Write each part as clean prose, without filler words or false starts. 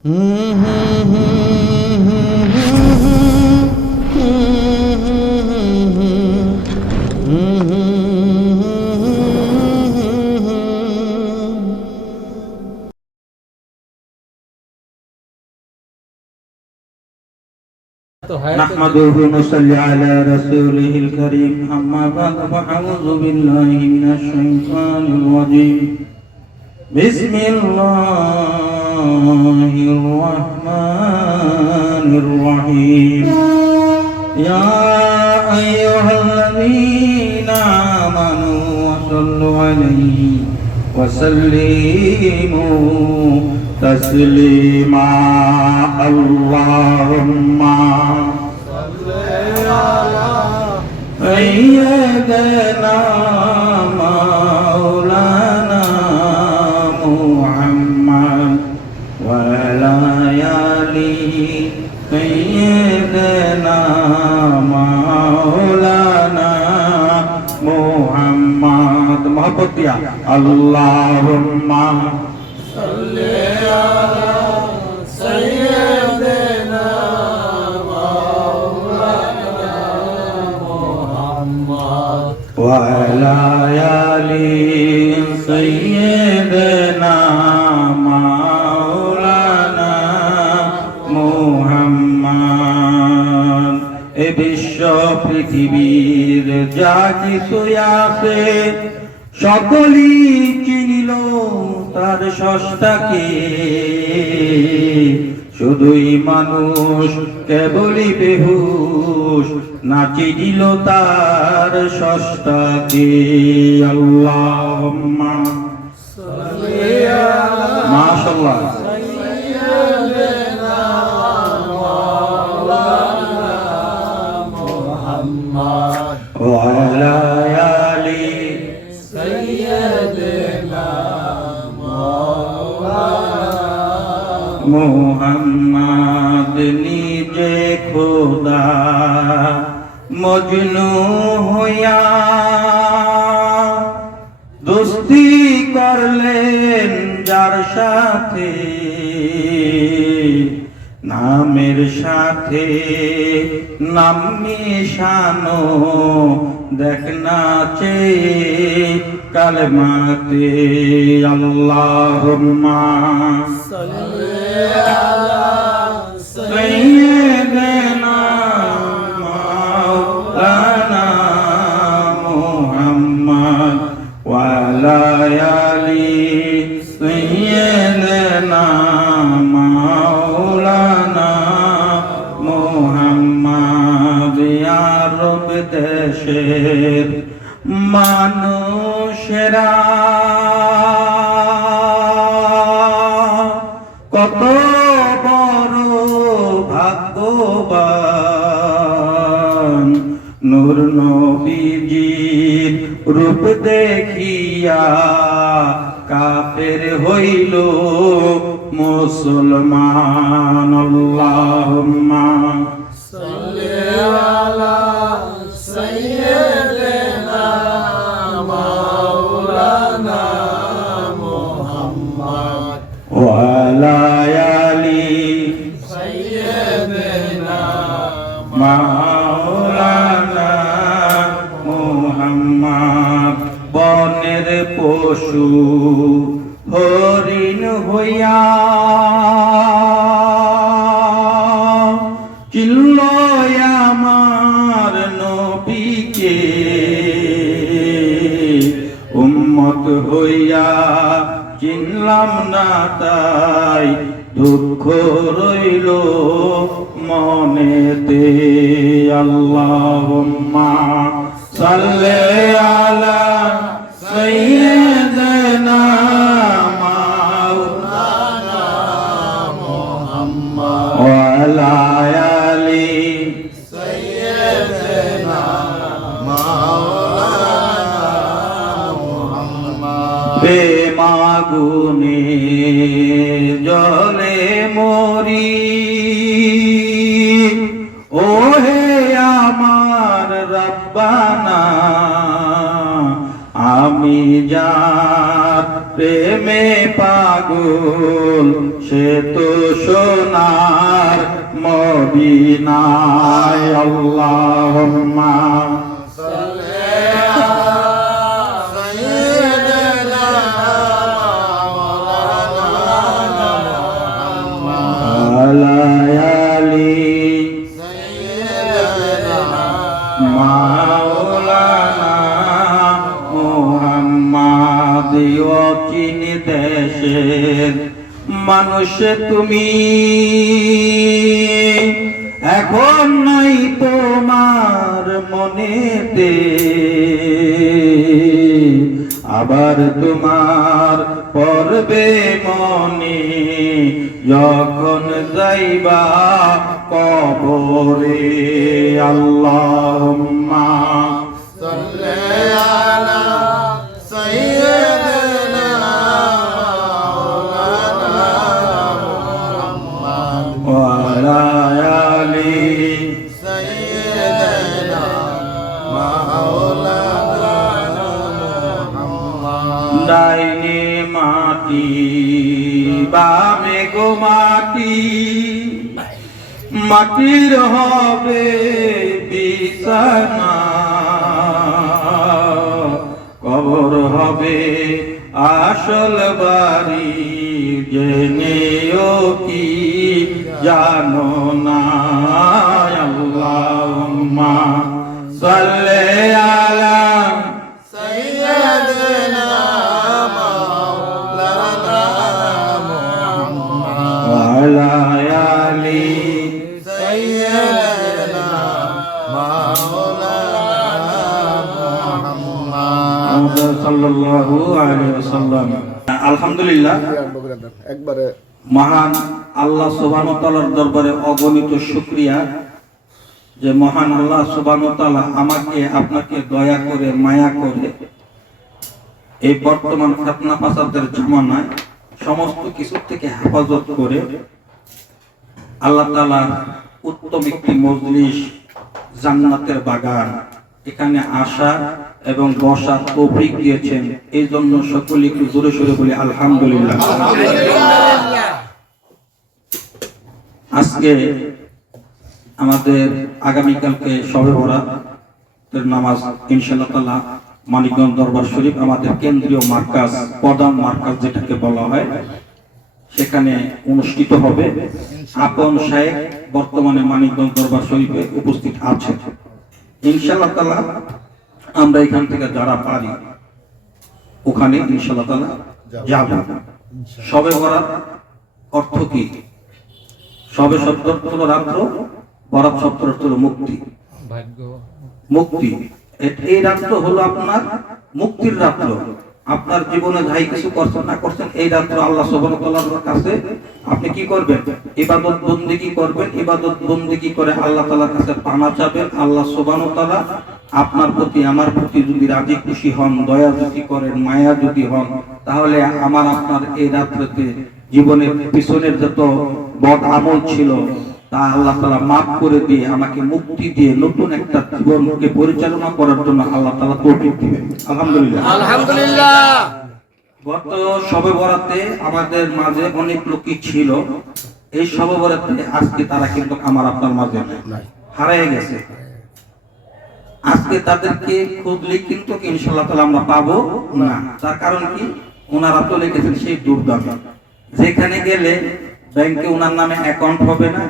نحمده ونصلي على رسوله الكريم أما بعد فأعوذ بالله من الشيطان الرجيم بسم الله الرحمن الرحيم يا أيها الذين آمنوا وصلوا عليه وسلموا تسليما اللهم صل على سيدنا مولانا محمد وعلى آله سيدنا مولانا محمد محبت يا اللهم صل على سيدنا مولانا محمد وعلى آل سيدنا مولانا محمد এ বিশ্ব পৃথিবীর যা কিছু আছে সকলই চিনিল তার স্রষ্টাকে, শুধুই মানুষ কেবলই বেহুশ না চিনিল তার স্রষ্টাকে। আল্লাহুম্মা সাল্লি আলা মাশাআল্লাহ সাইয়্যিদিনা মাওলানা মুহাম্মদ ওয়া আলা আলি সাইয়্যিদিনা মুহাম্মদ নিজে খোদা মজনু হইয়া দোস্তি করলেন যার সাথে, নামের সাথে নাম মিশানো দেখ নাচে কালেমাতে। আল্লাহুম্মা সাল্লি আলা সাইয়্যিদিনা মাওলানা মুহাম্মদ ওয়া আলা আলি সাইয়্যিদিনা মাওলানা মুহাম্মদ। আরব দেশের মানুষেরা কত বড় ভাগ্যবান, নূর নবীজির রূপ দেখিয়া কাফের হইল মুসলমান। আল্লাহুম্মা সাল্লি আলা সাইয়্যিদিনা মাওলানা মুহাম্মদ ওয়া আলা আলি সাইয়্যিদিনা মাওলানা মুহাম্মদ। বনের পশু হরিণ হইয়া চিনল আমার নবীকে, উম্মত হইয়া চিনলাম না তাই দুঃখ রইল মনেতে। আল্লাহুম্মা সাল্লি আলা সাইয়্যিদিনা মাওলানা মুহাম্মদ ওয়া আলা আলি সাইয়্যিদিনা মাওলানা মুহাম্মদ। প্রেমাগুনে জলে মরি ওহে আমার রব্বানা, আমি যার প্রেমে পাগল সে তো সোনার মদিনায় আল্লাহুম্মা দেশের মানুষ তুমি এখন নাই তোমার মনেতে, আবার তোমার পড়বে মনে যখন যাইবা কবরে। আল্লাহুম্মা সাল্লি আলা সাইয়্যিদিনা ওয়া আলা আলি সাইয়্যিদিনা মাওলানা মুহাম্মদ। ডাইনে মাটি বামে গো মাটি, মাটির হবে বিছানা, কবর হবে আসল বাড়ি, জেনেও কি জানো না। আল্লাহুম্মা সাল্লি আলা সাইয়্যিদিনা মাওলানা মুহাম্মদ ওয়া আলা আলি সাইয়্যিদিনা মাওলানা মুহাম্মদ সাল্লাল্লাহু আলাইহি ওয়াসাল্লাম। আলহামদুলিল্লাহ, একবারে মহান আল্লাহ সুবহানাহু ওয়া তাআলার দরবারে অগণিত শুকরিয়া যে মহান আল্লাহ সুবহানাহু ওয়া তাআলা আমাকে আপনাকে দয়া করে মায়া করে এই বর্তমান ফিতনা ফাসাদের জামানায় সমস্ত কিছু থেকে হেফাজত করে আল্লাহ তাআলা উত্তম একটি মজলিস, জান্নাতের বাগান, এখানে আসা এবং বসার তৌফিক দিয়েছেন। এই জন্য সকলে একটু জোরে সোরে বলি আলহামদুলিল্লাহ। আজকে আমাদের আগামীকালকে শবে বরাতের নামাজ ইনশাআল্লাহ তাআলা মানিকগঞ্জ দরবার শরীফ, আমাদের কেন্দ্রীয় মার্কাজ, প্রধান মার্কাজ যেটাকে বলা হয়, সেখানে অনুষ্ঠিত হবে। আপন শায়েখ বর্তমানে মানিকগঞ্জ দরবার শরীফে উপস্থিত আছেন। ইনশাআল্লাহ তাআলা আমরা এখান থেকে যারা পারি ওখানে ইনশাআল্লাহ তাআলা যাব। শবে বরাত অর্থ কি? শবে শব্দ হলো রাত্র, বরাত শব্দ হলো মুক্তি, মুক্তি। এই রাত্র হলো আপনার মুক্তির রাত্র। আপনার জীবনে যাই কিছু করছেন না করছেন, এই রাত্র আল্লাহ সুবহানাহু ওয়া তাআলার কাছে আপনি কি করবেন? ইবাদত বন্দেগী করবেন। ইবাদত বন্দেগী করে আল্লাহ তাআলার কাছে পানা চাবেন। আল্লাহ সুবহানাহু ওয়া তাআলা আপনার প্রতি আমার প্রতি যদি রাজি খুশি হন, দয়া যদি করেন, মায়া যদি হন, তাহলে আমার আপনার এই রাত্রিতে জীবনের পিছনের যত বদ আমল ছিল তা আল্লাহ তাআলা মাফ করে দিয়ে আমাকে মুক্তি দিয়ে নতুন একটা জীবনকে পরিচালনা করার জন্য আল্লাহ তাআলা তৌফিক দিবেন। আলহামদুলিল্লাহ, আলহামদুলিল্লাহ। গত শবে বরাতে আমাদের মাঝে অনেক লোকই ছিল। এই শবে বরাতে আজকে তারা কিন্তু আমার আপনার মাঝে হারিয়ে গেছে। আজকে তাদেরকে খুঁজলে কিন্তু ইনশাআল্লাহ তাআলা আমরা পাবো না। তার কারণ কি? ওনারা চলে গেছেন সেই দুর্দামে, যেখানে গেলে ব্যাংকে ওনার নামে অ্যাকাউন্ট হবে না,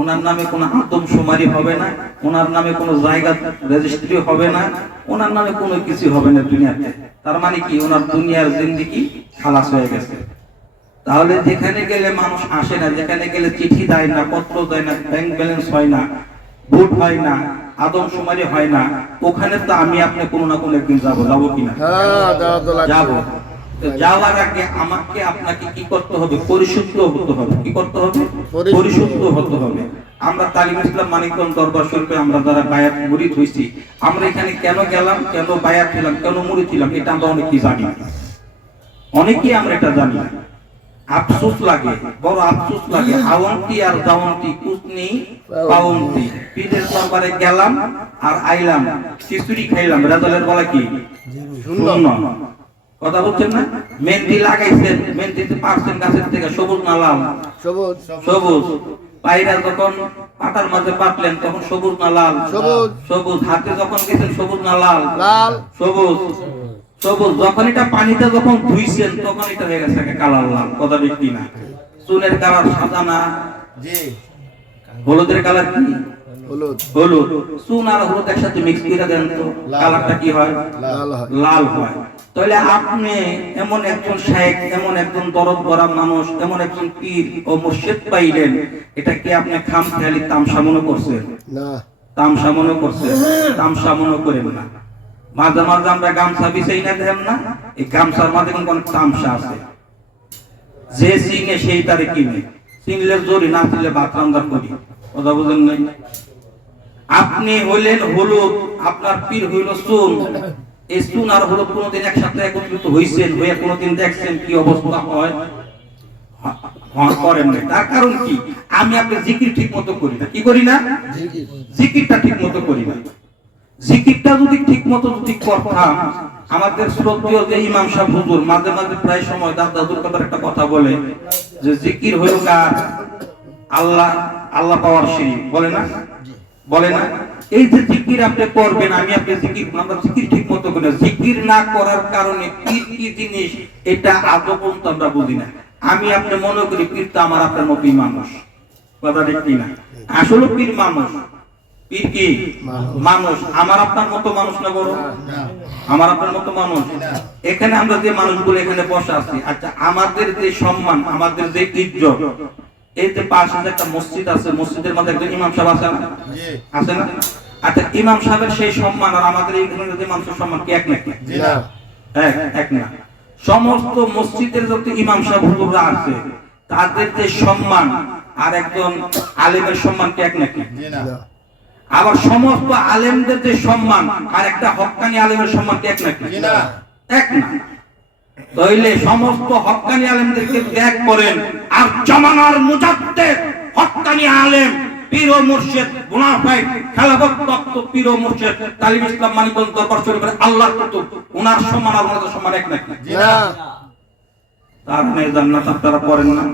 ওনার নামে কোনো আদমশুমারি হবে না, ওনার নামে কোনো জায়গা রেজিস্ট্রি হবে না, ওনার নামে কোনো কিছু হবে না দুনিয়াতে। তার মানে কি? ওনার দুনিয়ার জিন্দেগি খালাস হয়ে গেছে। তাহলে যেখানে গেলে মানুষ আসে না, যেখানে গেলে চিঠি দেয় না, পত্র দেয় না, ব্যাংক ব্যালেন্স হয় না, ভোট হয় না, আদমশুমারি হয় না, ওখানে তো আমি আপনি কোনো না কোনো একদিন যাবো। যাবো কিনা? যাবো। যাওয়ার আগে আমাকে আপনাকে কি করতে হবে? পরিশুদ্ধ হতে হবে। কি করতে হবে? পরিশুদ্ধ হতে হবে। আমরা তালিম ইসলাম মানিকগঞ্জ দরবার শরীফে আমরা যারা বায়াত মুরিদ হইছি, আমরা এখানে কেন গেলাম, কেন বায়াত হলাম, কেন মুরিদ হলাম, এটা আমরা অনেকেই জানি না। অনেকেই আমরা এটা জানি না। আফসোস লাগে, বড় আফসোস লাগে। আওয়ান্তি আর দাওয়ান্তি কুতনি পাওন্তি। পীরের দরবারে গেলাম আর আইলাম, খিচুড়ি খাইলাম, রেজাল্টের বলা কি? শূন্য। কথা বলছেন না? মেহেন্দি লাগাইছেন, মেহেন্দিতে পারছেন গাছের থেকে সবুজ না লাল? সবুজ সবুজ। পায়রা যখন পাতার মাঝে পাতলেন তখন সবুজ না লাল? সবুজ সবুজ। হাতে যখন গেছেন সবুজ না লাল? লাল সবুজ। সবুজ। যখন এটা পানিতে যখন ধুইছেন তখন এটা হয়ে গেছে কালার লাল। কথা ঠিক কি না? চুলের কালার সাদা না? জি। হলুদের কালার কি? হলুদ হলুদ। চুন আর হলুদ একসাথে মিক্স করে দেন তো কালারটা কি হয়? লাল হয় লাল হয়। তাহলে আপনি এমন একজন শায়েখ, এমন একজন দরদ ভরা মানুষ, এমন একজন পীর ও মুর্শিদ পাইলেন, এটা কি আপনি খামখেয়ালি তামসা মনে করছেন? না তামসা মনে করছেন? তামসা মনে করেন না। মাঝে মাঝে আমরা গামছা বিছাই না দেখেন না, এই গামছার মাঝে কিন্তু অনেক তামসা আছে। যে সিংহে সেই তারে কিনে, সিংলের জোরি না দিলে ভাত রান্না করি। কথা বুঝেন নাই? আপনি হইলেন হলুদ, আপনার পীর হইল চুন। এই চুন আর হলুদ কোনোদিন একসাথে একত্রিত হইছেন, হইয়া কোনোদিন দেখছেন কি অবস্থা হয়? করেন নাই। তার কারণ কি? আমি আপনি জিকির ঠিক মতো করি না। কি করি না? জিকিরটা ঠিক মতো করি না। জিকিরটা যদি ঠিক মতো যদি করতাম, আমাদের শ্রদ্ধেয় যে ইমাম সাহেব হুজুর মাঝে মাঝে প্রায় সময় দাদুর কথার একটা কথা বলে যে জিকির হইল কার? আল্লাহ, আল্লাহ পাওয়ার সিঁড়ি। বলে না? বলে না? এই যে জিকির আপনি করবেন, আমি আপনি জিকির, আমরা জিকির ঠিক মতো করি না। জিকির না করার কারণে পীর কি জিনিস এটা আদৌ পর্যন্ত আমরা বুঝি না। আমি আপনি মনে করি পীর তো আমার আপনার মতোই মানুষ। কথা ঠিক কি না? আসলে পীর মানুষ। পীর কি মানুষ? আমার আপনার মতো মানুষ না? বড় আমার আপনার মতো মানুষ। এখানে আমরা যে মানুষগুলো এখানে বসে আছি, আচ্ছা আমাদের যে সম্মান, আমাদের যে ইজ্জত, এই যে পাশে যে একটা মসজিদ আছে, মসজিদের মধ্যে একজন ইমাম সাহেব আছে না? আছে না? আচ্ছা ইমাম সাহেবের সেই সম্মান আর আমাদের এইখানে যে মানুষের সম্মান কি এক নাকি? না এক না। সমস্ত মসজিদের যত ইমাম সাহেব হুজুররা আছে তাদের যে সম্মান আর একজন আলেমের সম্মান কি এক নাকি? না আবার সমস্ত আলেমদের যে সম্মান আর একটা হক্কানি আলেমের সম্মান কি এক নাকি? এক না। তাইলে সমস্ত হক্কানি আলেমদেরকে ত্যাগ করেন, আর জামানার মুজাদ্দিদ হক্কানি আলেম পীর ও মুর্শিদ মুনাফিক খেলাফত তত্ত্ব পীর ও মুর্শিদ তালিম ইসলাম মানিকগঞ্জ দরবার শরীফের আল্লাহর কুতুব, ওনার সম্মান আর ওনাদের সম্মান এক নাকি? না তার মানে জান্নাত আপনারা পড়েন না?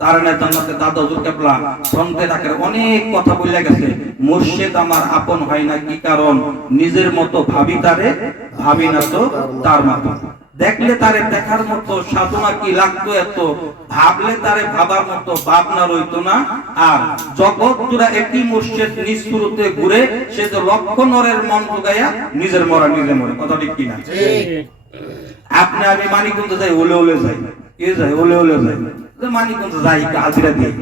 তার মানে জান্নাতে দাদা হুজুর কেবলা ফ্রন্টে রাখার অনেক কথা বলে গেছে। মুর্শিদ আমার আপন হয় না, কি কারণ? নিজের মতো ভাবি তারে, ভাবি না তো তার মতো। দেখলে তারে দেখার মতো সাধনা কি লাগতো এত, ভাবলে তারে ভাবার মতো ভাবনা রইতো না। আর জগৎ জোড়া একই মুর্শিদ নিষ্ঠুরতে ঘুরে, সে তো লক্ষ নরের মন জোগাইয়া নিজের মরা নিজে মরে। কথা ঠিক কিনা? আপনি আমি মানিকগঞ্জ যাই, ওলে ওলে যাই, কে যায়? ওলে ওলে যাই। মানিকগঞ্জ যাই হাজিরা দিই,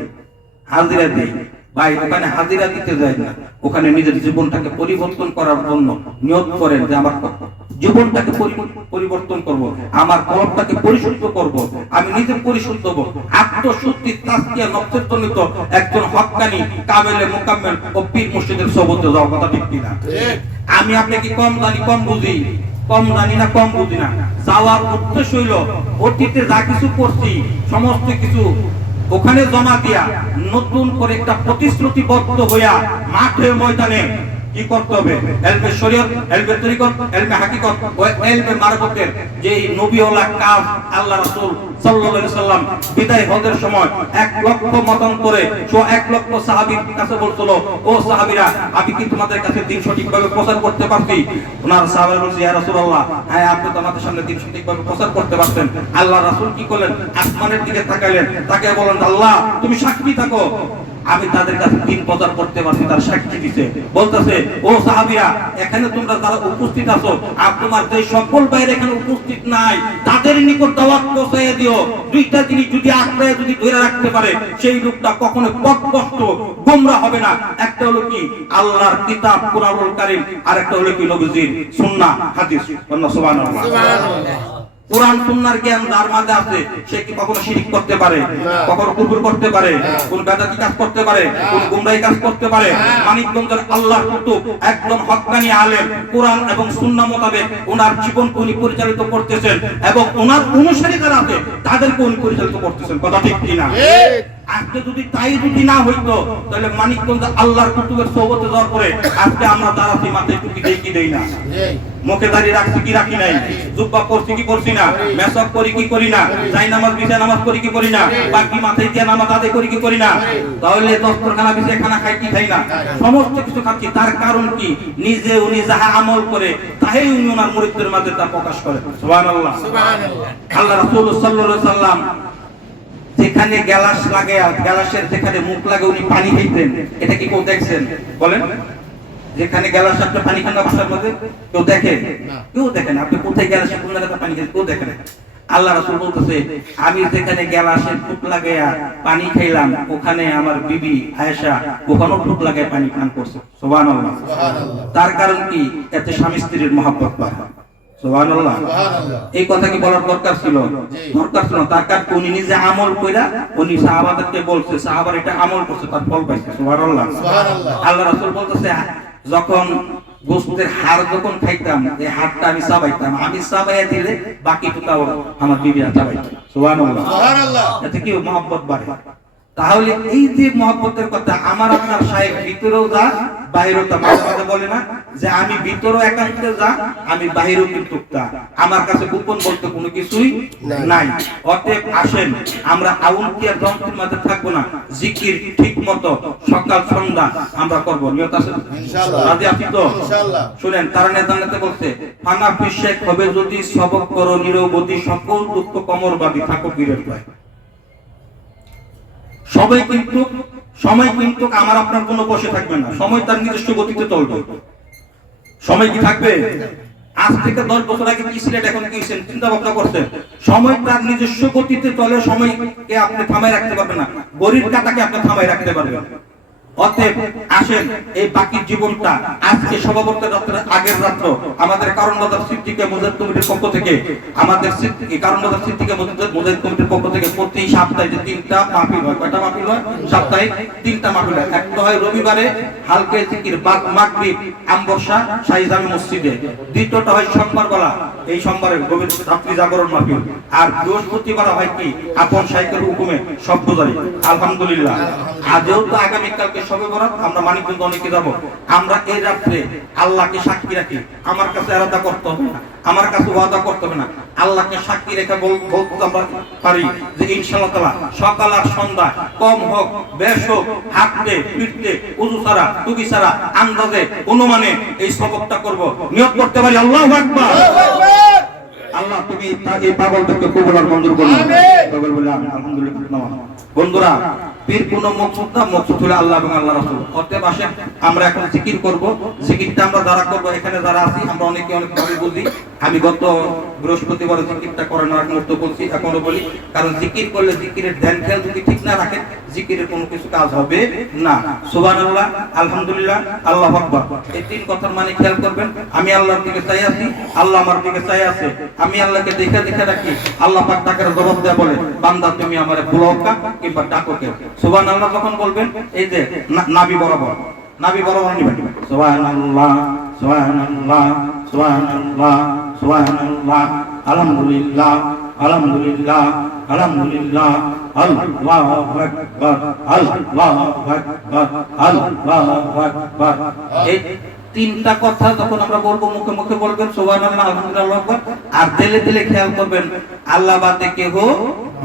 হাজিরা দিই ভাই, ওখানে হাজিরা দিতে যায় না, ওখানে নিজের জীবনটাকে পরিবর্তন করার জন্য নিয়ত করেন যে আমার জীবনটাকে পরিবর্তন করব, আমার কলবটাকে পরিশুদ্ধ করব, আমি নিজে পরিশুদ্ধ হব, আত্মশুদ্ধি তাসকিয়া নফসের জনিত একজন হক্কানি কামেলে মুকাম্মেল ও পীর মুর্শিদের সোহবতে যাওয়া। কথা ঠিক কিনা? আমি আপনি কি কম জানি, কম বুঝি? কম জানি না, কম বুঝি না। যাওয়ার উদ্দেশ্য হইল অতীতে যা কিছু করছি সমস্ত কিছু ওখানে জমা দিয়া নতুন করে একটা প্রতিশ্রুতিবদ্ধ হইয়া মাঠে ময়দানে কি করতে হবে? এলমে শরীয়ত, এলমে তরিকত, এলমে হাকিকত ও এলমে মারফতের যে নবীওয়ালা কাজ আল্লাহ রাসূল সাল্লাল্লাহু আলাইহি সাল্লাম বিদায় হজের সময় 1 লক্ষ মতান্তরে 1 লক্ষ সাহাবীর কাছে বলছিল, ও সাহাবীরা আমি কি তোমাদের কাছে দিন সঠিকভাবে প্রচার করতে পারছি? ওনার সাহাবারা বলছে, ইয়া রাসূলুল্লাহ, হ্যাঁ আপনি তো আমাদের সামনে দিন সঠিকভাবে প্রচার করতে পারতেন। আল্লাহ রাসূল কি করলেন? আসমানের দিকে তাকালেন, তাকে বলেন, আল্লাহ তুমি সাক্ষী থাকো আমি তাদের কাছে দিন প্রচার করতে পারছি। তার সাক্ষী দিতে বলতেছে, ও সাহাবীরা এখানে তোমরা যারা উপস্থিত আছো, আর তোমার যে সকল বাইরে এখানে উপস্থিত নাই তাদের নিকট দাওয়াত পৌঁছাইয়া দিও। দুইটা জিনিস যদি আঁকড়ায় যদি ধরে রাখতে পারে সেই লোকটা কখনো পথভ্রষ্ট গোমরা হবে না। একটা হলো কি আল্লাহর কিতাব কুরআনুল কারীম, আর একটা হলো কি নবীজির সুন্নাহ হাদিস। সুবহানাল্লাহ। কুরআন সুন্নাহর জ্ঞান যার মাঝে আছে সে কি কখনো শিরক করতে পারে? কখনো কুফর করতে পারে? কোন বেদাতি কাজ করতে পারে? কোন গুমরাহি কাজ করতে পারে? মানিকগঞ্জের আল্লাহর কুতুব একজন হক্কানি আলেম কুরআন এবং সুন্নাহ মোতাবেক ওনার জীবনকে উনি পরিচালিত করতেছেন এবং ওনার অনুসারী যারা আছে তাদেরকে উনি পরিচালিত করতেছেন। কথা ঠিক কিনা? আজকে যদি না হইতো তাহলে মানিকগঞ্জ আল্লাহর কুতুবের সোহবতে যাওয়ার পরে আজকে আমরা দাঁড়াচ্ছি, মাথায় টুপি দেই কি দেই না, মুখে দাঁড়িয়ে রাখছি কি রাখি নাই, জুব্বা পরছি কি পরছি না, মেসক করি কি করি না, যাই নামাজ বিছায় নামাজ করি কি করি না, বাকি মাথায় দিয়ে নামাজ আদায় করি কি করি না, তাহলে দস্তরখানা বিছায় খানা খাই কি খাই না, সমস্ত কিছু খাচ্ছি। তার কারণ কি? নিজে উনি যাহা আমল করে তাই উনি ওনার মুরিদদের মাঝে তা প্রকাশ করে। সুবহানাল্লাহ। আল্লাহ রাসূল সাল্লাল্লাহু আলাইহি সাল্লাম যেখানে গ্যালাস লাগে, গ্যালাসের যেখানে মুখ লাগে উনি পানি খাইতেন, এটা কি কেউ দেখছেন? বলেন, যেখানে গ্যালাস আপনি পানি খান না বাসার মধ্যে, কেউ দেখে? কেউ দেখেন। আপনি কোথায় গ্যালাসে কোন জায়গাতে পানি খান? কেউ দেখেন। আল্লাহ রাসূল বলতেছে, আমি যেখানে গ্যালাসের টুক লাগাইয়া পানি খাইলাম, ওখানে আমার বিবি আয়েশা ওখানেও টুক লাগায় পানি পান করছে। সুবহানাল্লাহ। তার কারণ কি? এতে স্বামী স্ত্রীর মহব্বত পায়। সুবহানাল্লাহ। এই কথা কি বলার দরকার ছিল? দরকার ছিল। তার কারণ উনি নিজে আমল কইরা উনি সাহাবাদেরকে বলছে, সাহাবারা এটা আমল করছে, তার ফল পাইছে। সুবহানাল্লাহ। আল্লাহ রাসূল বলতেছে, যখন গোশতের হাড় যখন খাইতাম, এই হাড়টা আমি চাবাইতাম, আমি চাবাইয়া দিলে বাকিটুকাও আমার বিবিরা চাবাইত। সুবহানাল্লাহ। এতে কি মহব্বত বাড়ে। তাহলে এই যে মহব্বতের কথা, আমার আপনার শায়েখ ভিতরেও যা বাইরেও তা। মাঝে মাঝে বলে না যে আমি ভিতরেও একান্তে যা, আমি বাইরেও কিন্তু তা, আমার কাছে গোপন বলতে কোনো কিছুই নাই। অতএব আসেন আমরা আউলিয়ার যন্ত্রের মাঝে থাকবো না, জিকির ঠিক মতো সকাল সন্ধ্যা আমরা করবো। নিয়ত আছে ইনশাআল্লাহ? রাজি আছি তো? ইনশাআল্লাহ। শুনেন, তারা নেতানেতে বলছে, ফানা ফিশেক হবে যদি সবক করো নিরবধি, সকল দুঃখ কমরবাদী থাকো বীরের পায়। সময় কিন্তু আমার আপনার কোনো বসে থাকবে না, সময় তার নিজস্ব গতিতে চলবে। সময় কি থাকবে? আজ থেকে 10 বছর আগে কি ছিলেন, এখন কি ছিলেন, চিন্তা ভাবনা করছেন। সময় তার নিজস্ব গতিতে চলে, সময়কে আপনি থামায় রাখতে পারবেন না, ঘড়ির কাঁটাকে আপনি থামায় রাখতে পারবেন। অতএব আসেন এই বাকি জীবনটা আজকে সমাবর্তন রাত্রের আগের রাত্র আমাদের কারণ বাজার সিদ্দিকে মুজাহিদ কমিটির পক্ষ থেকে, আমাদের কারণ বাজার সিদ্দিকে মুজাহিদ কমিটির পক্ষ থেকে প্রতি সপ্তাহে যে 3টা মাহফিল হয়। কয়টা মাহফিল হয়? সপ্তাহে 3টা মাহফিল হয়। একটা হয় রবিবারে হালকা জিকির মাগরিব আমবর্ষা শাহজামি মসজিদে, দ্বিতীয়টা হয় সোমবার বেলা, এই সোমবারে গভীর রাত্রি জাগরণ মাহফিল, আর বৃহস্পতিবার হয় কি আপন শাইখের হুকুমে সব বুঝাই। আলহামদুলিল্লাহ। আজও তো আগামীকালকে সবে বরাত, আমরা মানিকগঞ্জ অনেকে যাব। আমরা এই রাত্রে আল্লাহকে সাক্ষী রাখি, আমার কাছে আলাদা করতে হবে না, আমার কাছে ওয়াদা করতে হবে না, আল্লাহকে সাক্ষী রেখে বলতে আমরা পারি যে ইনশাআল্লাহ তাআলা সকাল আর সন্ধ্যা কম হোক বেশ হোক, হাঁটতে ফিরতে ওযু ছাড়া টুপি ছাড়া আন্দাজে অনুমানে এই সবকটা করব। নিয়ত করতে পারি। আল্লাহু আকবার। আল্লাহ তুমি এই পাগলটাকে কবুল আর মঞ্জুর করুন। কবুল বলে আমিন। আলহামদুলিল্লাহ। বন্ধুরা, পীর কোন মকসুদ না, মকসুদ হলো আল্লাহ এবং আল্লাহ রাসূল। অতএব আসেন আমরা এখন জিকির করব। জিকিরটা আমরা যারা করব, এখানে যারা আছি আমরা অনেকে অনেক ভাবে বুঝি। আমি গত বৃহস্পতিবার জিকিরটা করার আগ মুহূর্তে বলছি, এখনো বলি, কারণ জিকির করলে জিকিরের ধ্যান খেয়াল যদি ঠিক না রাখেন, জিকিরের কোনো কিছু কাজ হবে না। সুবহানাল্লাহ, আলহামদুলিল্লাহ, আল্লাহু আকবার, এই 3 কথার মানে খেয়াল করবেন। আমি আল্লাহর দিকে চাই আছি, আল্লাহ আমার দিকে চাই আছে। আমি আল্লাহকে দেখে দেখে রাখি, আল্লাহ পাক ডাকের জবাব দেয়া বলে, বান্দা তুমি আমারে বুলাওকা কিংবা ডাকো কে। সুবহানাল্লাহ যখন বলবেন, এই যে নাভি বরাবর নিবেন। সুবহানাল্লাহ, সুবহানাল্লাহ, সুবহানাল্লাহ, সুবহানাল্লাহ, আলহামদুলিল্লাহ, আলহামদুলিল্লাহ, আলহামদুলিল্লাহ, আল্লাহু আকবার, আল্লাহু আকবার, আল্লাহু আকবার। এই 3টা কথা যখন আমরা বলবো, মুখে মুখে বলবেন সুবহানাল্লাহ, আলহামদুলিল্লাহ, আল্লাহু আকবার, আর দিলে দিলে খেয়াল করবেন আল্লাহ বাদে কেহ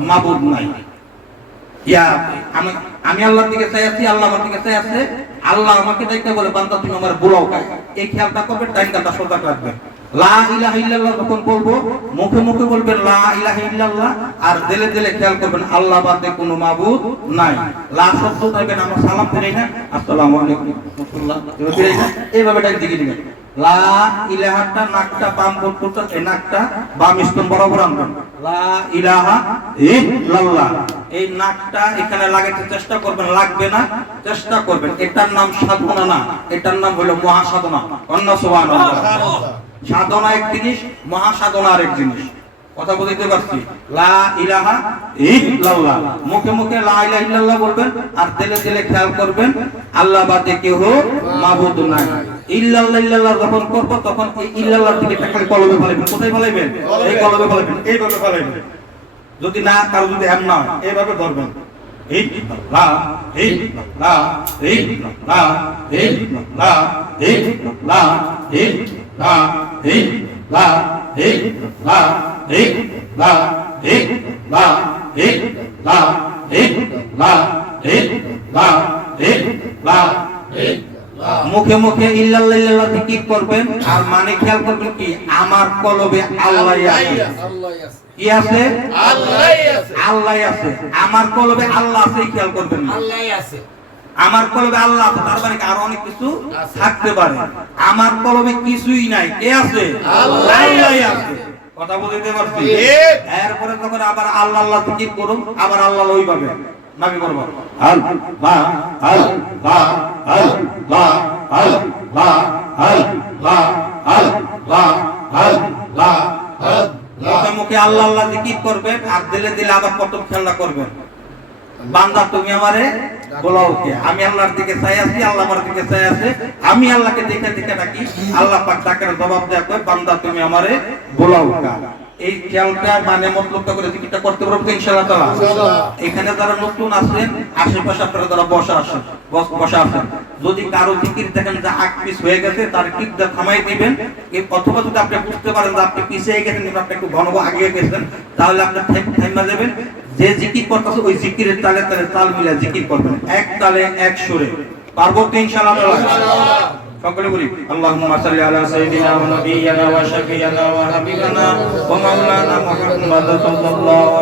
মাবুদ নাই। আমি আল্লাহর দিকে চাই আছি, আল্লাহ আমার দিকে চাই আছে। আল্লাহ আমাকে দেখতে বলে, বান্দা তুমি আমার বুলাও কায়। এই খেয়ালটা করবেন, ডাইন কাটা সোজা রাখবেন। লা ইলাহা ইল্লাল্লাহ যখন বলবো, মুখে মুখে বলবেন লা ইলাহা ইল্লাল্লাহ, আর দিলে দিলে খেয়াল করবেন আল্লাহ বাদে কোনো মাবুদ নাই। লা শব্দ থাকবেন, আমরা সালাম ফিরাই না, আসসালামু আলাইকুম রাহমাতুল্লাহ ফিরাই না, এইভাবে ডাক দিকে দিবেন। লা ইলাহাটা নাকটা বাম বর্তটা, এই নাকটা বাম স্তন বরাবর আনবেন। লা ইলাহা ইল্লাল্লাহ, এই নাকটা এখানে লাগাতে চেষ্টা করবেন, লাগবে না, চেষ্টা করবেন। এটার নাম সাধনা না, এটার নাম হলো মহাসাধনা। অন্য সুবহানাল্লাহ। সাধনা এক জিনিস, মহাসাধনা আরেক জিনিস। কথা বলতে পারছি? লা ইলাহা ইল্লাল্লাহ, মুখে মুখে লা ইলাহা ইল্লাল্লাহ বলবেন, আর দিলে দিলে খেয়াল করবেন আল্লাহ বাদে কেহ মাবুদ নাই। ইল্লাল্লাহ ইল্লাল্লাহ যখন করব, তখন এই ইল্লাল্লাহর দিকে খালি কলবে ফেলাবেন। কোথায় ফেলাবেন? এই কলবে ফেলাবেন, এইভাবে ফেলাবেন। যদি না কারো যদি এমন না হয়, এইভাবে ধরবেন, illallah illallah illallah illallah illallah illallah illallah illallah illallah illallah illallah illallah illallah illallah মুখে মুখে ইল্লাল্লাহ ইল্লাল্লাহ জিকির করবেন আর মানে খেয়াল করবেন কি আমার কলবে আল্লাহ আছে কি আছে আল্লাহ আছে আমার কলবে আল্লাহ আছে খেয়াল করবেন আল্লাহ আছে আমার কলবে আল্লাহ আছে তার মানে আরো অনেক কিছু থাকতে পারে আমার কলবে কিছুই নাই কে আছে আল্লাহ আছে কথা বলতে পারছি এরপরে যখন আবার আল্লাহ আল্লাহ জিকির করুন আবার আল্লাহ ওইভাবে নাকি করব আল্লাহ আল্লাহ আল্লাহ আল্লাহ আল্লাহ আল্লাহ আল্লাহ মুখে মুখে আল্লাহ আল্লাহ জিকির করবেন আর দিলে দিলে আবার কত খেলা করবেন বান্দা তুমি আমারে বলাও কে আমি আল্লাহর দিকে চাই আছি আল্লাহ আমার দিকে চাই আছে আমি আল্লাহকে দেখে দেখে ডাকি আল্লাহ পাক ডাকের জবাব দেয়া কই বান্দা তুমি আমারে বলাও কা এই খেয়ালটা মানে মতলবটা করে জিকিরটা করতে পারবো ইনশাআল্লাহ তাআলা এখানে যারা নতুন আছেন আশেপাশে আপনারা যারা বসা আছেন যদি কারো জিকির দেখেন যে আগ পিছ হয়ে গেছে তার কিকটা থামাই দিবেন অথবা যদি আপনি বুঝতে পারেন যে আপনি পিছিয়ে গেছেন কিংবা আপনি একটু ঘন আগে গেছেন তাহলে আপনি থাইমা যাবেন যে জিকির করতেছে ওই জিকিরের তালে তালে তাল মিলা জিকির করবেন এক তালে এক সুরে পারবো তো ইনশাআল্লাহ সকলে বলি আল্লাহুম্মা সাল্লি আলা সাইয়্যিদিনা ওয়া নাবিয়িনা ওয়া শাফিয়িনা ওয়া হাবিবানা ওয়া মাওলানা মুহাম্মাদ সাল্লাল্লাহু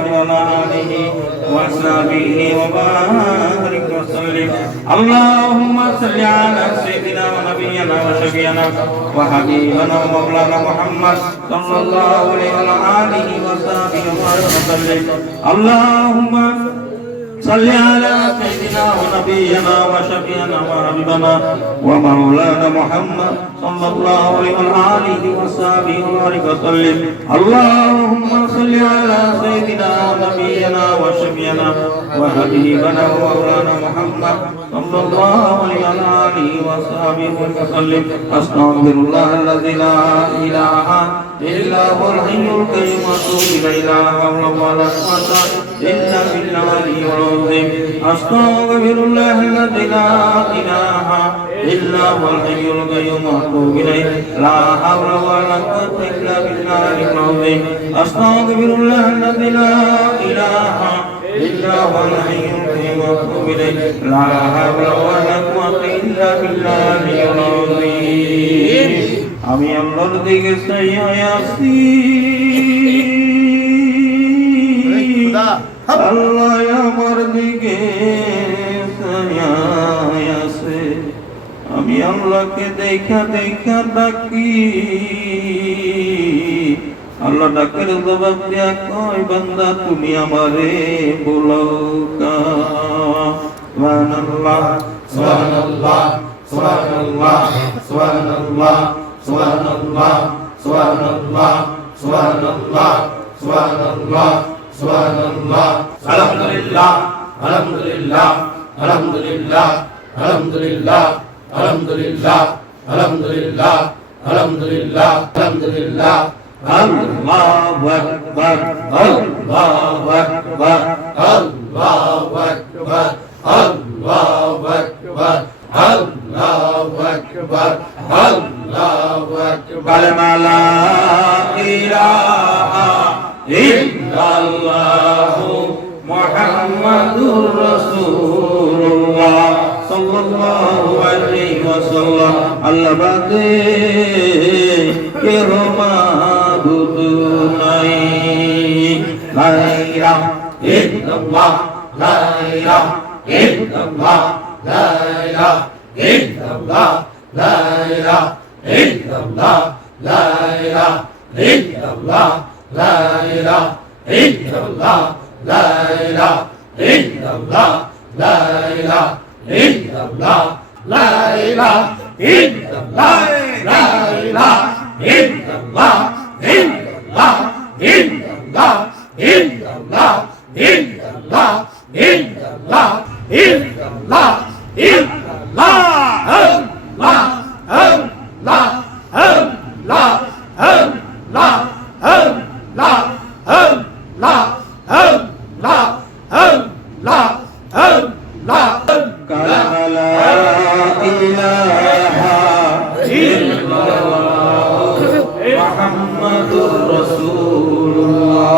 আলাইহি ওয়া সাহবিহি ওয়া বারিক ওয়া সাল্লিম আল্লাহুম্মা সাল্লি আলা সাইয়্যিদিনা ওয়া নাবিয়িনা ওয়া শাফিয়িনা ওয়া হাবিবানা ওয়া মাওলানা মুহাম্মাদ সাল্লাল্লাহু আলাইহি ওয়া সাহবিহি ওয়া সাল্লিম আল্লাহুম্মা صل على سيدنا ونبينا وشفيعنا وحبيبنا ومولانا محمد صلى الله عليه وصحبه وسلم اللهم صل على سيدنا ونبينا وشفيعنا وحبيبنا ومولانا محمد صلى الله عليه وصحبه وسلم استغفر الله الذي لا اله الا هو الحي القيوم واتوب اليه لا حول ولا قوه الا بالله العظيم استغفر الله الذي لا اله الا هو الحي القيوم واتوب اليه لا حول ولا قوه الا بالله العظيم استغفر الله الذي لا اله الا هو الحي القيوم واتوب اليه لا حول ولا قوه الا بالله العظيم আমি আল্লাহর দিকে চাইয়া আছি আল্লাহ আমার দিকে চাইয়া আছে আমি আল্লাহকে দেখা দেখা ডাকি আল্লাহ ডাকের জবাব দিয়া কয় বান্দা তুমি আমারে বলো কা সুবহানাল্লাহ সুবহানাল্লাহ সুবহানাল্লাহ সুবহানাল্লাহ সুবহানাল্লাহ সুবহানাল্লাহ সুবহানাল্লাহ সুবহানাল্লাহ সুবহানাল্লাহ আলহামদুলিল্লাহ আলহামদুলিল্লাহ আলহামদুলিল্লাহ আলহামদুলিল্লাহ আলহামদুলিল্লাহ আলহামদুলিল্লাহ আলহামদুলিল্লাহ আলহামদুলিল্লাহ আল্লাহু আকবার আল্লাহু আকবার আল্লাহু আকবার আল্লাহু আকবার আল্লাহু আকবার আল্লাহু আকবার কালেমা লা ইলাহা ইল্লাল্লাহ মুহাম্মাদুর রাসূলুল্লাহ সাল্লাল্লাহু আলাইহি ওয়াসাল্লাম আল্লাহ বাদে কে মাবুদ নাই লা ইলাহা ইল্লাল্লাহ লা ইলাহা ইল্লাল্লাহ লা ইলাহা ইল্লাল্লাহ লা ইলাহা ইল্লাল্লাহ লা ইলাহা ইল্লাল্লাহ লা ইলাহা ইল্লাল্লাহ লা ইলাহা ইল্লাল্লাহ লা ইলাহা ইল্লাল্লাহ লা ইলাহা ইল্লাল্লাহ লা ইলাহা ইল্লাল্লাহ ইল্লাল্লাহ ইল্লাল্লাহ ইল্লাল্লাহ ইল্লাল্লাহ ইল্লাল্লাহ ইল্লাল্লাহ ইল্লাল্লাহ আল্লাহ আল্লাহ আল্লাহ আল্লাহ আল্লাহ আল্লাহ আল্লাহ আল্লাহ কালিমা লা ইলাহা ইল্লাল্লাহ মুহাম্মাদুর রাসূলুল্লাহ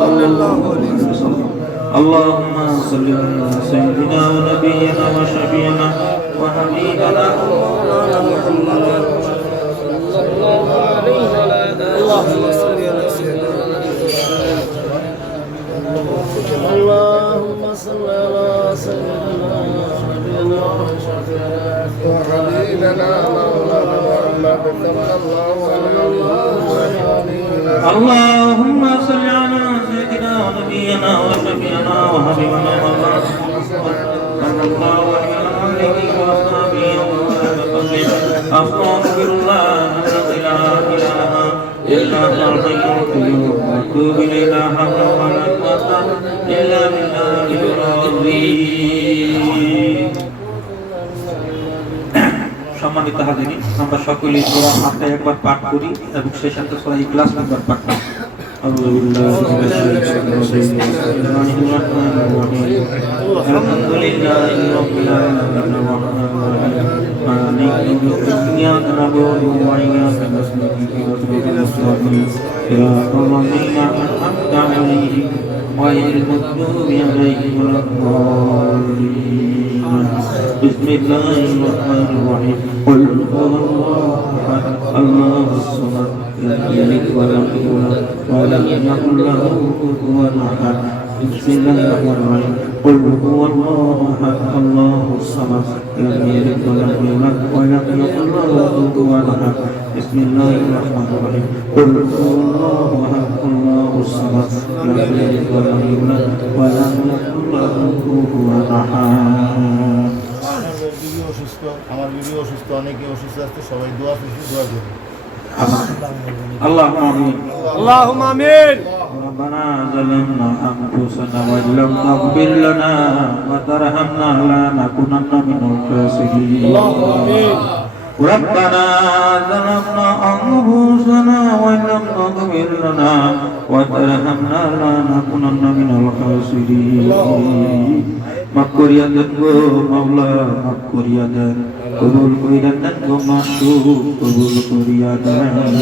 সাল্লাল্লাহু আলাইহি ওয়াসাল্লাম আল্লাহুম্মা সাল্লি আলা সাইয়্যিদিনা ওয়া নাবিয়িনা ওয়া শাফি'িনা ওয়া হাবিবানা اللهم صل على سيدنا اللهم صل على سيدنا وحبيبنا مولانا محمد صلى الله عليه وسلم اللهم صل على سيدنا ونبينا وشفيعنا وحبيبنا محمد صلى الله عليه وصحبه وسلم أستغفر الله لا إله إلا الله الحي القيوم وأتوب إليه لا حول ولا قوة إلا بالله العظيم সম্মানিত হাজিরিন আমরা সকলে সূরা ফাতিহা একবার পাঠ করি এবং সেই সাথে সূরা ইখলাস একবার পাঠ করি আউযু বিল্লাহি মিনাশ শাইতানির রাজিম বিসমিল্লাহির রাহমানির রহিম আলহামদুলিল্লাহি রাব্বিল আলামিন মালিকি ইয়াউমিদ্দিন ইyyaka na'budu wa iyyaka nasta'in ihdinas siratal ladzina an'amta 'alaihim ghayril maghdubi 'alaihim waladdallin بسم الله الرحمن الرحيم قل هو الله احد الله الصمد لم يلد ولم يولد ولم يكن له كفوا احد بسم الله الرحمن الرحيم قل هو الله احد الله الصمد لم يلد ولم يولد ولم يكن له كفوا احد بسم الله الرحمن الرحيم قل هو الله احد الله الصمد لم يلد ولم يولد ولم يكن له كفوا احد আমার ভিডিও অসুস্থ অনেকে অসুস্থ আছে সবাই দোয়া করছি দোয়া করি اللهم آمين اللهم آمين ربنا ظلمنا أنفسنا وإن لم تغفر لنا وترحمنا لنكونن من الخاسرين اللهم آمين ربنا ظلمنا أنفسنا وإن لم تغفر لنا وترحمنا لنكونن من الخاسرين মাফ করিয়া দেন গো মাওলা মাফ করিয়া দেন কবুল করিয়া দেন গো মাশরুফ কবুল করিয়া দেন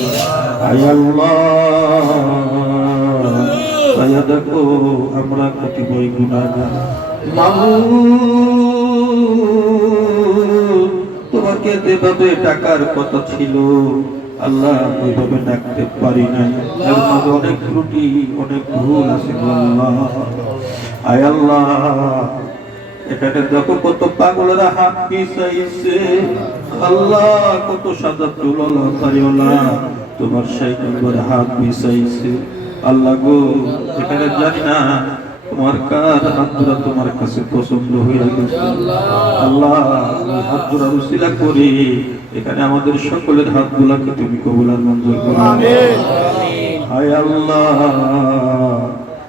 আয় আল্লাহ আয়া দেখো আমরা কতিপয় গুনাহগার মাবুদ তোমাকে যেভাবে টাকার কথা ছিল আল্লাহ ওইভাবে ডাকতে পারি নাই এর মাঝে অনেক ত্রুটি অনেক ভুল আছে গো আল্লাহ আয় আল্লাহ এখানে দেখো কত পাগলেরা হাত পিছাইছে আল্লাহ কত সাদা চুলওয়ালা দাড়িওয়ালা তোমার সেই নম্বর হাত পিছাইছে আল্লাহ গো এখানে জানি না তোমার কার হাত ধরা তোমার কাছে পছন্দ হয়ে গেছে আল্লাহ হাত ধরা উসিলা করে এখানে আমাদের সকলের হাতগুলাকে তুমি কবুল আর মঞ্জুর করো আমিন হায় আল্লাহ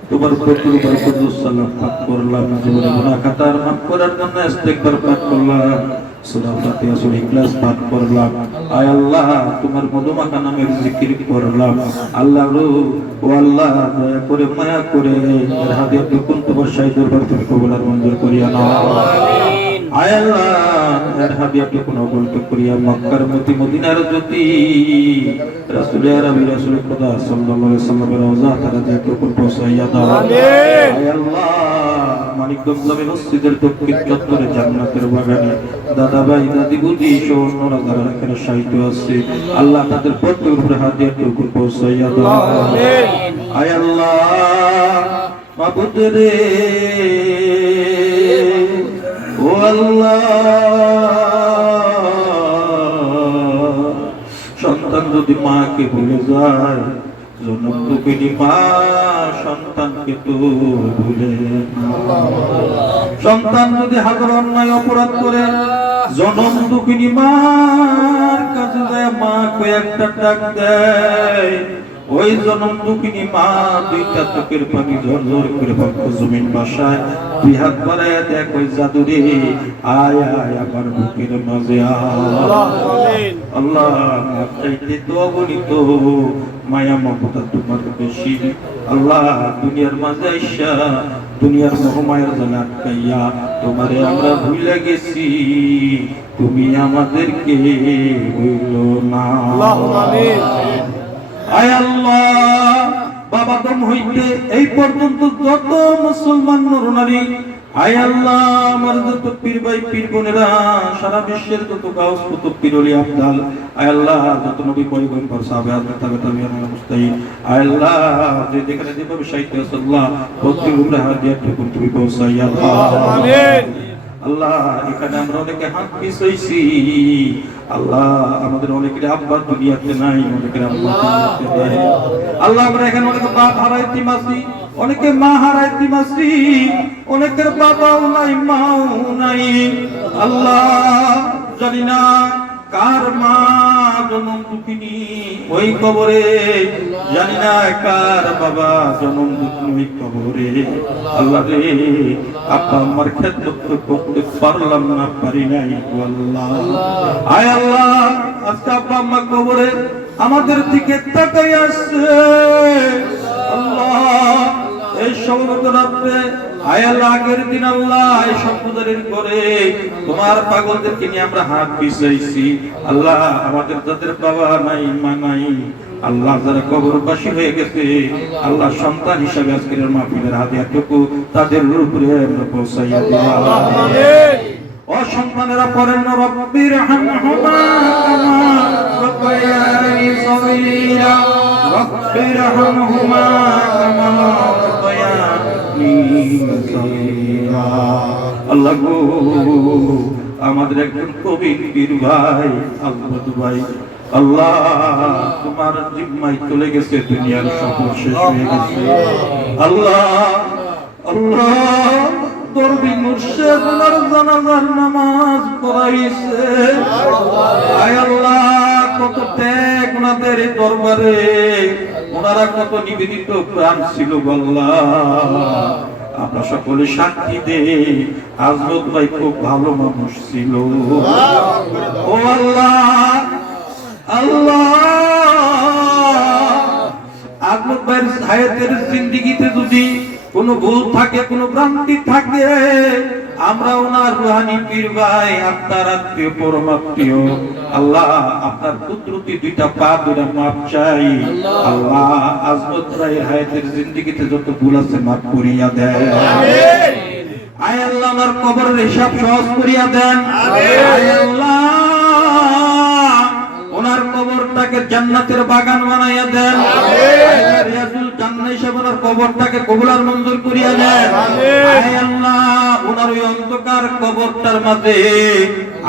তোমার প্রতির উপর কুদুস সালাম পাঠ করলাম জীবনে গুনাহ খাতার মাফ করার জন্য ইস্তেগফার পাঠ করলাম সূরা ফাতিহা সূরা ইখলাস পাঠ করলাম আয় আল্লাহ তোমার মধুমাখা নামের জিকির করলাম আল্লাহ গো ও আল্লাহ দয়া করে মায়া করে এর হাদিয়া বিকুল তোমার শাহী দরবার তুমি কবুল আর মঞ্জুর করিয়া নাও আমিন আয় আল্লাহ এর হাদিয়া বিকুল কবুল করিয়া মক্কার মতি মদিনার জ্যোতি রাসূল আরবি রাসূল খোদা সাল্লাল্লাহু আলাইহি ওয়াসাল্লামের রওজা তারা যে কবুল পৌঁছাইয়া দাও আমিন আয় আল্লাহ মানিকগঞ্জ মসজিদের দক্ষিণ চত্বরে জান্নাতের বাগানে দাদা ভাই দাদি বুঝি অন্যরা যারা এখানে সাহিত্য আছে আল্লাহ তাদের প্রত্যেকের উপরে হাদিয়া বিকুল পৌঁছাইয়া দাও আমিন আয় আল্লাহ মাবুদ রে ও আল্লাহ সন্তান যদি মাকে ভুলে যায় জনম দুঃখিনী মা সন্তানকে তো ভুলে সন্তান যদি হাজার অন্যায় অপরাধ করে জনম দুঃখিনী মার কাছে যায় মা কয়েকটা ডাক দেয় ওই জনম দুঃখিনী মা দুইটা চোখের পানি ঝরঝর করে বক্ষ জমিন বাসায় দুই হাত বাড়াইয়া দেখ ওই জাদুরে আয় আয় আমার বুকের মাঝে আমিন। আল্লাহ চাইতে তো অগণিত মায়া মমতা তোমার বেশি আল্লাহ দুনিয়ার মাঝে আইসা দুনিয়ার মোহমায়ের জালে আটকাইয়া তোমারে আমরা ভুলে গেছি তুমি আমাদেরকে ভুলো না আমিন। আয় আল্লাহ বাবা দম হইতে এই পর্যন্ত যত মুসলমান নরনারী আয় আল্লাহ আমার যত পীর ভাই পীর বোনেরা সারা বিশ্বের যত গাউস কুতুব পীর ওলি আফদাল আয় আল্লাহ যত নবী পয়গম্বর সাহাবে হযরত তাবিঈন মুস্তাহিদ আয় আল্লাহ যে যেখানে যেভাবে সাহিত্য আল্লাহ প্রত্যেক উমরা হাদিয়া টুকুন তুমি পৌঁছাইয়া আমিন। আল্লাহ এখানে আমরা অনেকে হাত পিছাইছি আল্লাহ আমাদের অনেকের আব্বা দুনিয়াতে নাই অনেকের আব্বা দুনিয়াতে নাই আল্লাহ আমরা এখানে অনেকে বাপ হারাইতে মাসি অনেকে মা হারাইতে মাসি অনেকের বাবাও নাই মাও নাই আল্লাহ জানি না কার মা জনম দুঃখিনী ওই কবরে জানি না কার বাবা জনম দুঃখিনী ওই কবরে আল্লাহ রে আপা আমার খেদমত করতে পারলাম না পারি নাই আল্লাহ আয় আল্লাহ আজকে আপা আম্মা কবরে আমাদের দিকে তাকাই আসছে আল্লাহ এই সমগ্র রাত্রে আয় আল্লাহ আগের দিন আল্লাহ এই সম্প্রদায়ের করে তোমার পাগলদেরকে নিয়ে আমরা হাত পিছাইছি আল্লাহ আমাদের যাদের বাবা নাই মা নাই আল্লাহ যারা কবরবাসী হয়ে গেছে আল্লাহ সন্তান হিসাবে আজকের মাহফিলের হাদিয়াটুকু তাদের উপরে আমরা পৌঁছাইয়া দিও আমিন। ও সন্তানেরা পড়েন না রব্বির হামহুমা কামা রাব্বায়ানি সগীরা রব্বির হামহুমা কামা রাব্বায়ানি সগীরা আল্লাহ গো আমাদের একজন কবির পীর ভাই আলবদ ভাই আল্লাহ তোমার জিম্মায় চলে গেছে দুনিয়ার সফর শেষ হয়ে গেছে আল্লাহ আল্লাহ দরদি মুর্শিদ ওনার জানাজার নামাজ পড়াইছে আয় আল্লাহ কত ত্যাগ ওনাদের এই দরবারে ওনারা কত নিবেদিত প্রাণ ছিল আল্লাহ আমরা সকলে সাক্ষী দে আজমত ভাই খুব ভালো মানুষ ছিল ও আল্লাহ আল্লাহ আজমত ভাইয়ের হায়াতের জিন্দেগিতে যদি কোন ভুল থাকে কোন ভ্রান্তি থাকে আমরা ওনার রুহানি পীর ভাই আপনার আত্মীয় পরমাত্মীয় আল্লাহ আপনার কুদরতি দুইটা পা দুইটা মাপ চাই আল্লাহ আজমত ভাইয়ের হায়াতের জিন্দেগিতে যত ভুল আছে মাফ করিয়া দেন আয় আল্লাহ আমার কবরের হিসাব সহজ করিয়া দেন আয় আল্লাহ ওনার কবরটাকে জান্নাতের বাগান বানাইয়া দেন রিয়াজুল জান্নাত হিসেবে ওনার কবরটাকে কবুলার মঞ্জুর করিয়া দেন আয় আল্লাহ ওনার ওই অন্ধকার কবরটার মাঝে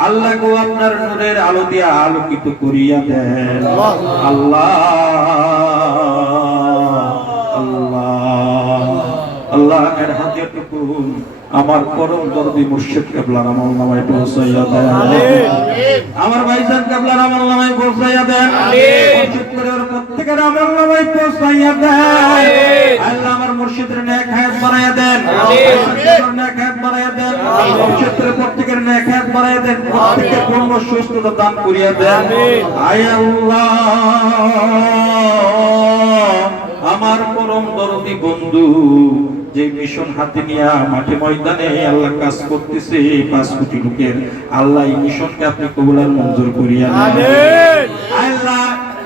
আল্লাহ গো আপনার নূরের আলো দিয়ে আলোকিত করিয়া দেন আল্লাহ আল্লাহ আল্লাহ এর হাদিয়াটুকু আমার পরম দরদি মুর্শিদ কেবলার আমল নামায় পৌঁছাইয়া দেন আমার ভাইজান কেবলার আমল নামায় পৌঁছাইয়া দেন মুর্শিদ পরিবার প্রত্যেকের আমল নামায় পৌঁছাইয়া দেন আল্লাহ আমার মুর্শিদের নেক হায়াত বানাইয়া দেন নেক হায়াত বানাইয়া দেন মুর্শিদের প্রত্যেকের নেক হায়াত বানাইয়া দেন প্রত্যেককে পূর্ণ সুস্থতা দান করিয়া দেন আয় আল্লাহ আমার পরম দরদি বন্ধু যে মিশন হাতে নিয়ে মাঠে ময়দানে আল্লাহ কাজ করতেছে 5 কোটি লোকের আল্লাহ এই মিশনকে আপনি কবুলার মঞ্জুর করিয়া দেন আমিন। আল্লাহ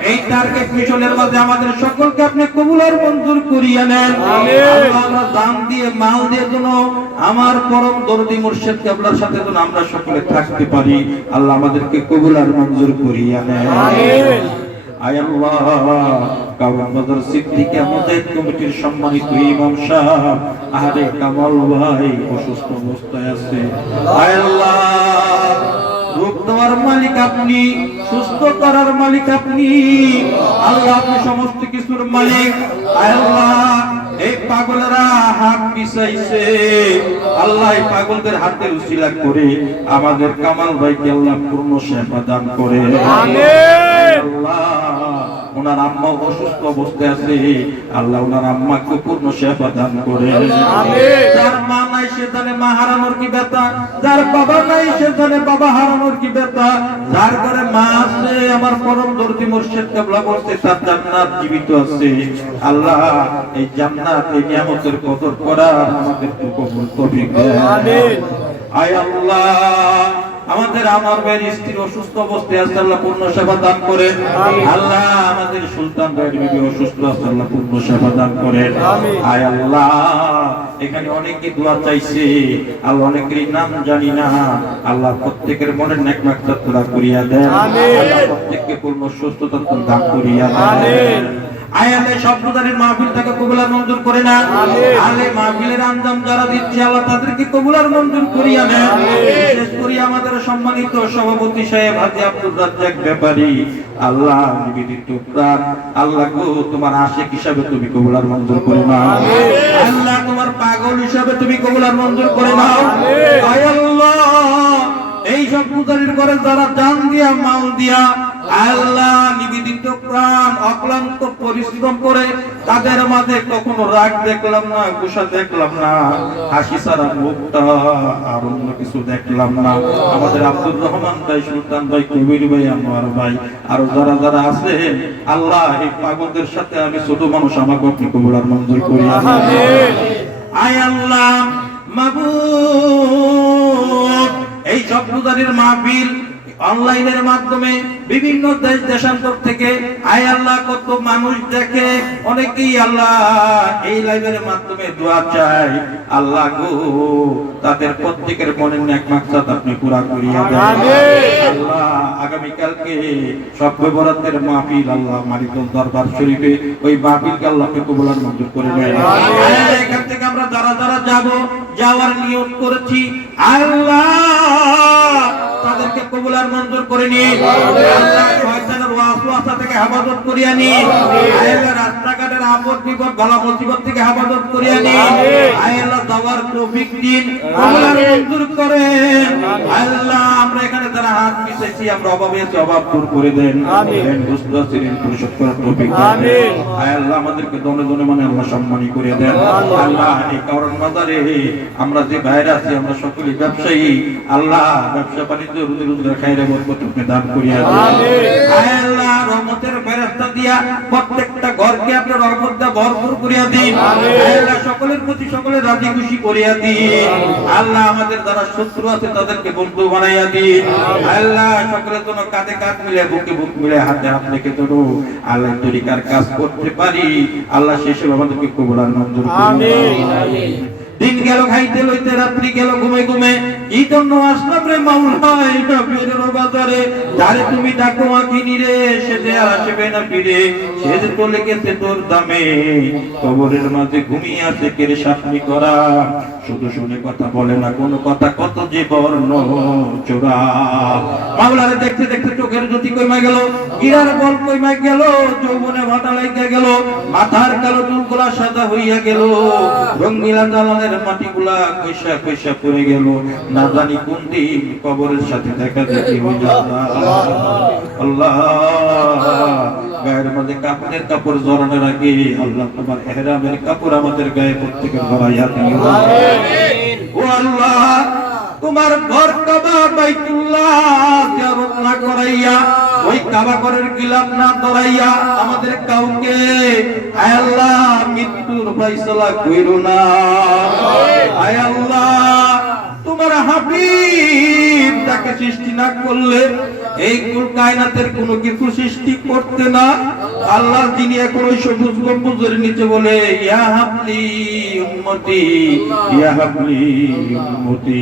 এই টার্গেট মিশনের মধ্যে আমাদের সকলকে আপনি কবুলার মঞ্জুর করিয়া নেন আল্লাহ আমরা দান দিয়ে মাল দিয়ে যেন আমার পরম দরদি মুর্শিদ কেবলার সাথে যেন আমরা সকলে থাকতে পারি আল্লাহ আমাদেরকে কবুলার মঞ্জুর করিয়া নেন আমিন। আয় আল্লাহ কাওয়ান বাজার সিদ্দিক মুজাহিদ কমিটির সম্মানিত ইমাম সাহেব আরে কামাল ভাই অসুস্থ অবস্থায় আছে আয় আল্লাহ রোগ দেওয়ার মালিক আপনি সুস্থ করার মালিক আপনি আল্লাহ আপনি সমস্ত কিছুর মালিক আয় আল্লাহ এই পাগলেরা হাত পিছাইছে আল্লাহ এই পাগলদের হাতের উসিলা করে আমাদের কামাল ভাইকে আল্লাহ পূর্ণ সেবা দান করে আমিন। আল্লাহ ওনার আম্মা অসুস্থ অবস্থায় আছে, আল্লাহ ওনার আম্মাকে পূর্ণ সেবা দান করে। যার মা নাই সে জানে মা হারানোর কি ব্যথা, যার বাবা নাই সে জানে বাবা হারানোর কি ব্যথা, যার ঘরে মা আছে আমার পরম দর্দি মুর্শিদ কেবলা বলতে তার জান্নাত জীবিত আছে। আল্লাহ এই জান্নাত এই নিয়ামতের কদর করা আমাদের কবুল তৌফিক দেন। আমিন। আয় আল্লাহ আমাদের আমার ভাইয়ের স্ত্রী অসুস্থ অবস্থায় আছে, আল্লাহ পূর্ণ সেবা দান করেন। আল্লাহ আমাদের সুলতান ভাইয়ের বিবি অসুস্থ আছে, আল্লাহ পূর্ণ সেবা দান করেন। আয় আল্লাহ এখানে অনেকে দোয়া চাইছে, আল্লাহ অনেকেরই নাম জানি না, আল্লাহ প্রত্যেকের মনের নেক মাকসাদ পুরা করিয়া দেন। আল্লাহ প্রত্যেককে পূর্ণ সুস্থতা দান করিয়া দেন। আয়ালে শব্দদারির মাহফিলটাকে কবুল আর মঞ্জুর করে না। আলে মাহফিলের আঞ্জাম যারা দিচ্ছে আল্লাহ তাদেরকে কবুল আর মঞ্জুর করিয়া নেন। বিশেষ করে আমাদের সম্মানিত সভাপতি সাহেব হাজী আব্দুর রাজ্জাক ব্যাপারী, আল্লাহ নিবেদিত প্রাণ, আল্লাহ গো তোমার আশিক হিসাবে তুমি কবুল আর মঞ্জুর করে নাও। আল্লাহ তোমার পাগল হিসাবে তুমি কবুল আর মঞ্জুর করে নাও। আয় আল্লাহ এই সব পূজারীর ঘরে যারা জান দিয়া মাল দিয়া আল্লাহ নিবেদিত প্রাণ অক্লান্ত পরিশ্রম করে, তাদের মাঝে কখনো রাগ দেখলাম না, গুসা দেখলাম না, হাসি ছাড়া মুখটা আর অন্য কিছু দেখলাম না। আমাদের আব্দুর রহমান ভাই, সুলতান ভাই, কবির ভাই, আনোয়ার ভাই, আরো যারা যারা আছেন আল্লাহ এই পাগলদের সাথে আমি ছোট মানুষ, আমাকে আপনি কবুল আর মঞ্জুর করিয়া দেন। আয় আল্লাহ মাবুদ এই সব পূজারীর মাহফিল অনলাইনের মাধ্যমে বিভিন্ন দেশ দেশান্তর থেকে আয় আল্লাহ কত মানুষ দেখে, অনেকেই আল্লাহ এই লাইভের মাধ্যমে দোয়া চায়। আল্লাহ গো তাদের প্রত্যেকের মনের নেক মাকসাদ আপনি পুরা করিয়া দেন। আল্লাহ আগামী কালকে সব বরাতের মাহফিল আল্লাহ মালিকুল দরবার শরীফে ওই মাহফিলকে আল্লাহ আপনি কবুল আর মঞ্জুর করে নেন। এখান থেকে আমরা যারা যারা যাব যাওয়ার নিয়ত করেছি আল্লাহ তাদেরকে কবুল আর মঞ্জুর করে নিন। আল্লাহ শয়তানের ওয়াসওয়াসা থেকে হেফাজত করিয়া নিন। আল্লাহ রাস্তাঘাটের আপদ বিপদ বালা মুসিবত থেকে হেফাজত করিয়া নিন। আল্লাহ যাওয়ার তৌফিক দিন, কবুল আর মঞ্জুর করেন। আল্লাহ আমরা এখানে যারা হাত মিশাইছি আমরা অভাবে আছি, অভাব দূর করে দেন। আমিন। বুঝতে পারছেন পরিশোধ করার তৌফিক দেন। আমিন। আল্লাহ আমাদেরকে দনে দনে মানে আল্লাহ সম্মানী করে দেন। আল্লাহ এই কারণ বাজারে আমরা যে বাইরে আছি আমরা সকলেই ব্যবসায়ী, আল্লাহ ব্যবসা বাণিজ্য রুজি রোজগার খাইরে বরকত আপনি দান করিয়া দেন। আমিন। আল্লাহ রহমতের ফেরেশতা দিয়া প্রত্যেকটা ঘরকে আপনি রহমত দিয়ে ভরপুর করিয়া দিন। আল্লাহ সকলের প্রতি সকলের রাজি খুশি করিয়া দিন। আল্লাহ আমাদের যারা শত্রু আছে তাদেরকে বন্ধু বানাইয়া দিন। আল্লাহ সকলের জন্য কাঁধে কাঁধ মিলে বুকে বুক মিলে হাতে হাত রেখে ধরো আল্লাহ তরিকার কাজ করতে পারি। আল্লাহ শেষে আমাদেরকে কবুল আর মঞ্জুর করুন। আমিন। দিন গেল খাইতে লইতে, রাত্রি গেল ঘুমে ঘুমে, এই জন্য আসলাম রে মাওলা এই নবীর বাজারে। যারে তুমি ডাকো আকিনি রে, সে যে আর আসবে না ফিরে, সে যে চলে গেছে তোর দামে, কবরের মাঝে ঘুমিয়ে আছে কেড়ে সাপনি করা, শুধু শুনে কথা বলে না কোনো কথা, কত যে বর্ণ চোরা। মাওলারে দেখতে দেখতে চোখের জ্যোতি কইমা গেল, গিরার বল কইমা গেল, যৌবনে ভাটা লাগিয়া গেল, মাথার কালো চুলগুলা সাদা হইয়া গেল, রঙিলা জ্বালানের মাটিগুলা কইসা কইসা পড়ে গেল, না জানি কোন দিন কবরের সাথে দেখা দেখি হইল। আল্লাহ গায়ের মধ্যে কাপড়ের কাপড় জড়ানোর আগে আল্লাহ তোমার ইহরামের কাপড় আমাদের গায়ে প্রত্যেকের গলায় দিও। ও আল্লাহ তোমার ঘর কাবা বাইতুল্লাহ জিয়ারত না করাইয়া, ওই কাবা ঘরের গিলাফ না ধরাইয়া আমাদের কাউকে আয় আল্লাহ মৃত্যুর ফয়সালা কইরো না। আয় আল্লাহ তোমার হাবিব তাকে সৃষ্টি না করলে এই কুল কায়নাতের কোনো কিছু সৃষ্টি করতে না। আল্লাহ যিনি এখন ওই সবুজ গম্বুজের নিচে বলে ইয়া হাবলি উম্মতি, ইয়া হাবলি উম্মতি,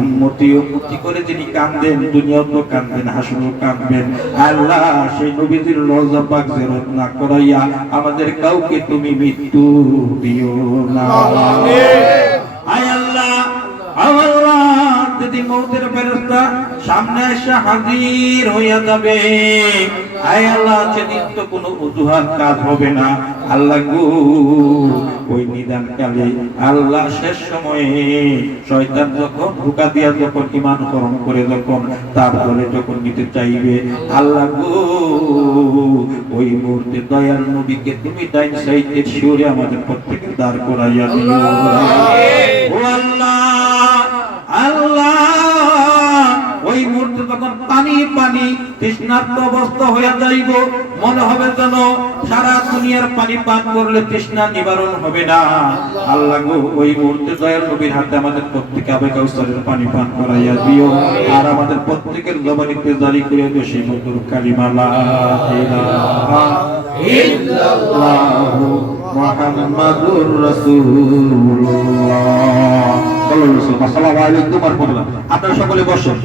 উম্মতি উম্মতি করে যিনি কাঁদেন, দুনিয়াও তো কাঁদেন, হাসরেও কাঁদবেন। আল্লাহ সেই নবীজির রওজা পাক জিয়ারত না করাইয়া আমাদের কাউকে তুমি মৃত্যু দিও না। আয় আল্লাহ আল্লাহ যদি মওতের ফেরেশতা সামনে এসে হাজির হইয়া যাবে, আয় আল্লাহ সেদিন তো কোনো অজুহাত কাজ হবে না আল্লাহ গো ওই নিদান কালে আল্লাহ শেষ সময়ে শয়তান যখন ধোঁকা দিয়া যখন ঈমান গ্রহণ করে যখন তার দলে যখন নিতে চাইবে আল্লাহ গো ওই মুহূর্তে দয়াল নবীকে তুমি ডাইন সাইডে শিওরে আমাদের প্রত্যেকে দাঁড় করাইয়া দিও ও আল্লাহ আল্লাহ ওই মুহূর্তে তখন পানি পানি তৃষ্ণার্ত অবস্থা হয়ে যাইব মনে হবে যেন সারা দুনিয়ার পানি পান করলে তৃষ্ণা নিবারণ হবে না আল্লাহ গো ওই মুহূর্তে দয়াল নবীর হাতে আমাদের প্রত্যেকে আবে কাউসারের পানি পান করাইয়া দিও আর আমাদের প্রত্যেকের জবানিতে জারি করে দিও সেই মধুর কালিমা লা ইলাহা ইল্লাল্লাহু মুহাম্মাদুর রাসূলুল্লাহ সাল্লাল্লাহু আলাইহি ওয়া সাল্লাম। আপনারা সকলে বসুন।